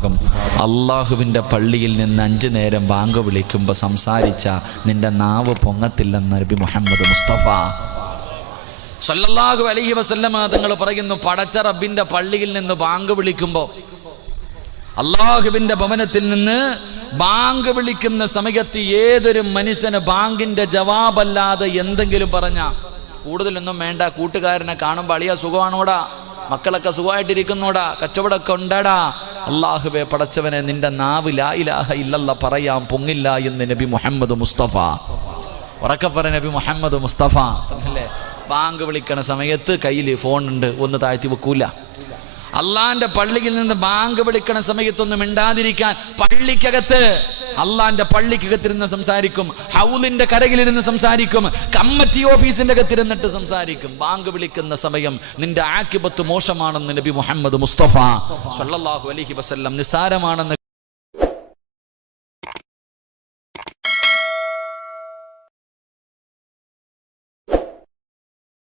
ഭാഗം. അള്ളാഹുവിൻ്റെ പള്ളിയിൽ നിന്ന് 5 നേരം ബാങ്ക് വിളിക്കുമ്പോൾ സംസാരിച്ച നിന്റെ നാവ് പൊങ്ങത്തില്ലെന്ന് നബി മുഹമ്മദ് മുസ്തഫ സല്ലല്ലാഹു അലൈഹി വസല്ലമ തങ്ങൾ പറയുന്നു. പടച്ച റബ്ബിൻ്റെ പള്ളിയിൽ നിന്ന് ബാങ്ക് വിളിക്കുമ്പോൾ, അള്ളാഹുവിൻ്റെ ഭവനത്തിൽ നിന്ന് ബാങ്ക് വിളിക്കുന്ന സമയത്ത് ഏതൊരു മനുഷ്യന് ബാങ്കിൻ്റെ ജവാബല്ലാതെ എന്തെങ്കിലും പറഞ്ഞാൽ, കൂടുതലൊന്നും വേണ്ട, കൂട്ടുകാരനെ കാണുമ്പോൾ അളിയ സുഖമാണോടാ, മക്കളൊക്കെ സുഖമായിട്ടിരിക്കുന്നോടാ, കച്ചവടമൊക്കെ ഉണ്ടാടാ, അള്ളാഹുവേ പടച്ചവനെ നിന്റെ നാവ് ലാ ഇലാഹ ഇല്ലല്ലാഹ് പറയാൻ പൊങ്ങില്ല എന്ന് നബി മുഹമ്മദ് മുസ്തഫ. ഉറക്കെ പറ നബി മുഹമ്മദ് മുസ്തഫ. അല്ലേ, ബാങ്ക് വിളിക്കണ സമയത്ത് കയ്യിൽ ഫോണുണ്ട്, ഒന്ന് താഴ്ത്തി വെക്കൂല. അള്ളാന്റെ പള്ളിയിൽ നിന്ന് ബാങ്ക് വിളിക്കണ സമയത്തൊന്നും മിണ്ടാതിരിക്കാൻ പള്ളിക്കകത്ത്, അള്ളാന്റെ പള്ളിക്കകത്തിരുന്ന് സംസാരിക്കും, ഹൗലിന്റെ കരകിലിരുന്ന് സംസാരിക്കും, കമ്മിറ്റി ഓഫീസിന്റെ അകത്തിരുന്നിട്ട് സംസാരിക്കും. ബാങ്ക് വിളിക്കുന്ന സമയം നിന്റെ ആക്കിബത്ത് മോശമാണെന്ന് നബി മുഹമ്മദ് മുസ്തഫ സല്ലല്ലാഹു അലൈഹി വസല്ലം, നിസാരമാണെന്ന്